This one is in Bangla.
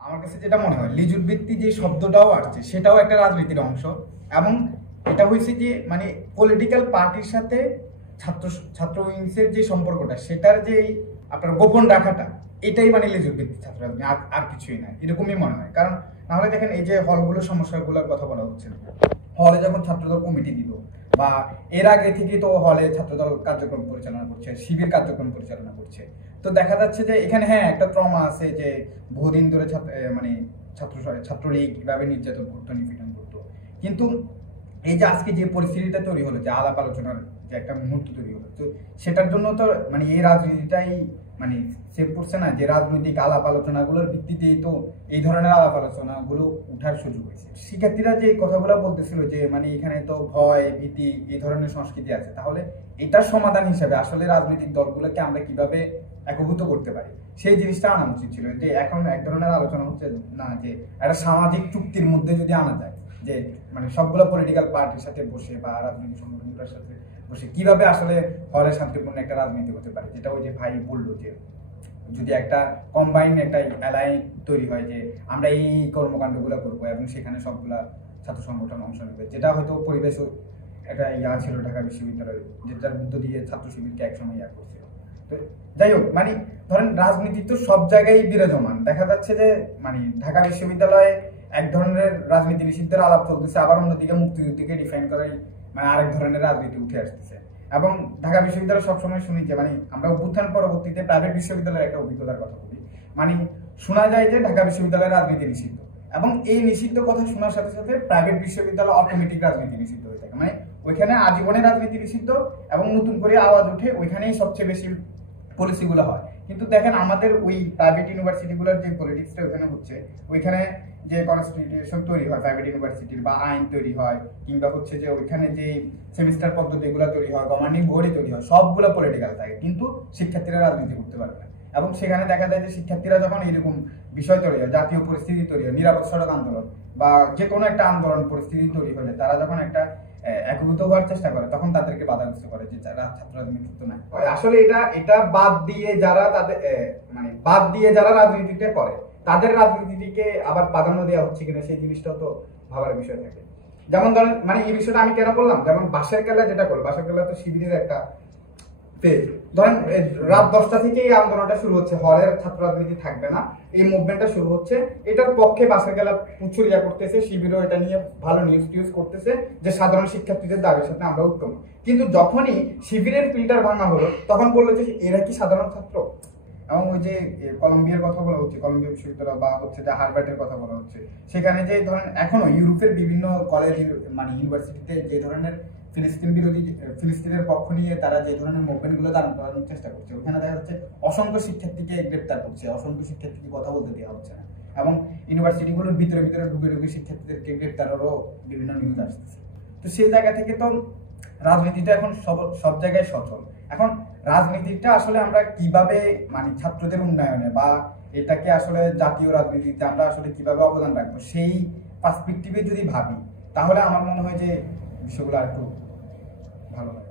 আমার কাছে যেটা মনে হয় লিজুর ভিত্তি যে শব্দটাও আসছে সেটাও একটা রাজনীতির অংশ। এবং এটা হয়েছে যে মানে পলিটিক্যাল পার্টির সাথে ছাত্র ছাত্র উইংসের যে সম্পর্কটা সেটার যে আপনার গোপন রাখাটা, এটাই মানে লিজুর ভিত্তি ছাত্র রাজনীতি, আর কিছুই না, এরকমই মনে হয়। কারণ নাহলে দেখেন এই যে হলগুলোর সমস্যাগুলোর কথা বলা হচ্ছে না, হলে যখন ছাত্রদল কমিটি দিল বা এর আগে থেকে তো হলে ছাত্রদল কার্যক্রম পরিচালনা করছে, শিবির কার্যক্রম পরিচালনা করছে, তো দেখা যাচ্ছে যে এখানে হ্যাঁ একটা ট্রমা আছে যে বহুদিন ধরে মানে ছাত্রলীগ কিভাবে নির্যাতন করতো, নিপীড়ন করতো। কিন্তু এই যে আজকে যে পরিস্থিতিটা তৈরি হলো, যে আলাপ আলোচনার যে একটা মুহূর্ত তৈরি হলো, তো সেটার জন্য তো মানে এই রাজনীতিটাই মানে সেভ করছে না, যে রাজনৈতিক আলাপ আলোচনাগুলোর ভিত্তিতেই তো এই ধরনের আলাপ আলোচনাগুলো উঠার সুযোগ হয়েছে। শিক্ষার্থীরা যে কথাগুলো বলতেছিল যে মানে এখানে তো ভয় ভীতি এই ধরনের সংস্কৃতি আছে, তাহলে এটার সমাধান হিসেবে আসলে রাজনৈতিক দলগুলোকে আমরা কিভাবে একভূত করতে পারি সেই জিনিসটা আনা উচিত ছিল। যে এখন এক ধরনের আলোচনা হচ্ছে না যে একটা সামাজিক চুক্তির মধ্যে যদি আনা যায়, যে মানে সবগুলো পলিটিক্যাল পার্টির সাথে বসে বা রাজনৈতিক সংগঠনগুলোর সাথে বসে কিভাবে আসলে হলে শান্তিপূর্ণ একটা রাজনীতি হতে পারে, যেটা ওই যে ভাই বললো যে যদি একটা কম্বাইন একটা অ্যালাইন তৈরি হয় যে আমরা এই কর্মকাণ্ডগুলো করবো এবং সেখানে সবগুলা ছাত্র সংগঠন অংশ নেবে, যেটা হয়তো পরিবেশ একটা ছিল ঢাকা বিশ্ববিদ্যালয়ে, যেটার মধ্য দিয়ে ছাত্র শিবিরকে একসময় করছিল। তো যাই হোক, মানে ধরেন রাজনীতি তো সব জায়গায় বিরাজমান, দেখা যাচ্ছে যে মানে ঢাকা বিশ্ববিদ্যালয়ে এক ধরনের রাজনীতি নিষিদ্ধের আলাপ চলতেছে, আবার অন্যদিকে মুক্তিযুদ্ধকে ডিফাইন করাই মানে আরেক ধরনের রাজনীতি উঠে আসতেছে। এবং ঢাকা বিশ্ববিদ্যালয় সবসময় শুনি যে মানে আমরা অভ্যুত্থান পরবর্তীতে প্রাইভেট বিশ্ববিদ্যালয়ের একটা অভিজ্ঞতার কথা বলি, মানে শোনা যায় যে ঢাকা বিশ্ববিদ্যালয়ের রাজনীতি নিষিদ্ধ, এবং এই নিষিদ্ধ কথা শোনার সাথে সাথে প্রাইভেট বিশ্ববিদ্যালয় অটোমেটিক রাজনীতি নিষিদ্ধ হয়ে থাকে, মানে ওইখানে আজীবনের রাজনীতি নিষিদ্ধ এবং নতুন করে আওয়াজ উঠে ওইখানেই সবচেয়ে বেশি পলিসিগুলো হয়। কিন্তু দেখেন আমাদের ওই প্রাইভেট ইউনিভার্সিটিগুলোর যে পলিটিক্সটা ওইখানে হচ্ছে, ওইখানে যে কনস্টিটিউশন তৈরি হয় প্রাইভেট ইউনিভার্সিটির বা আইন তৈরি হয়, কিংবা হচ্ছে যে ওইখানে যে সেমিস্টার পদ্ধতিগুলো তৈরি হয়, গভর্নিং বোর্ডে তৈরি হয়, সবগুলো পলিটিক্যাল থাকে, কিন্তু শিক্ষার্থীরা রাজনীতি করতে পারবে না। এবং সেখানে দেখা যায় যে শিক্ষার্থীরা যখন এরকম বিষয় তৈরি হয়, জাতীয় পরিস্থিতি তৈরি হয়, নিরাপদ সড়ক আন্দোলন বা যে কোনো একটা আন্দোলন পরিস্থিতি তৈরি হলে তারা যখন একটা একভূত হওয়ার চেষ্টা করে, তখন তাদেরকে বাধাগ্রস্ত করে যে যারা ছাত্র রাজনীতি নাই। আসলে এটা বাদ দিয়ে যারা তাদের মানে বাদ দিয়ে যারা রাজনীতিটা করে তাদের রাজনীতিকে আবার প্রাধান্য দেওয়া হচ্ছে কিনা সেই জিনিসটাও তো ভাবার বিষয় থাকে। যেমন ধরেন মানে এই বিষয়টা আমি কেন বললাম, যেমন বাঁশের কেল্লা যেটা করে, বাঁশের কেল্লা তো শিবিরের একটা পেজ। ধরেন রাত 10টা থেকে এই আন্দোলনটা শুরু হচ্ছে, হলের ছাত্র রাজনীতি থাকবে না, এই মুভমেন্টটা শুরু হচ্ছে, এটার পক্ষে বাসের গেলা উচ্ছরিয়া করতেছে, শিবিরও এটা নিয়ে ভালো নিউজ টিউজ করতেছে যে সাধারণ শিক্ষার্থীদের দাবির সাথে আমরা উত্তম। কিন্তু যখনই শিবিরের ফিল্টার ভাঙা হলো তখন বললো যে এরা কি সাধারণ ছাত্র? এবং ওই যে কলম্বিয়ার কথা বলা হচ্ছে, কলম্বিয়া বিশ্ববিদ্যালয় বা হচ্ছে যে হার্ভার্ডের কথা বলা হচ্ছে, সেখানে যে ধরেন এখনো ইউরোপের বিভিন্ন কলেজ মানে ইউনিভার্সিটিতে যে ধরনের ফিলিস্তিন বিরোধী, ফিলিস্তিনের পক্ষ নিয়ে তারা যে ধরনের মুভমেন্টগুলো দাঁড়ান করানোর চেষ্টা করছে, ওখানে দেখা যাচ্ছে অসংখ্য শিক্ষার্থীকে গ্রেপ্তার করছে, অসংখ্য শিক্ষার্থীকে কথা বলতে দেওয়া হচ্ছে না, এবং ইউনিভার্সিটিগুলোর ভিতরে ভিতরে ঢুকে ঢুকে শিক্ষার্থীদেরকে গ্রেপ্তারেরও বিভিন্ন নিউজ আসতেছে। তো সেই জায়গা থেকে তো রাজনীতিটা এখন সব জায়গায় সচল। এখন রাজনীতিটা আসলে আমরা কিভাবে মানে ছাত্রদের উন্নয়নে বা এটাকে আসলে জাতীয় রাজনীতিতে আমরা আসলে কিভাবে অবদান রাখবো সেই পার্সপেক্টিভে যদি ভাবি, তাহলে আমার মনে হয় যে বিষয়গুলো আর একটু ভালো হয়।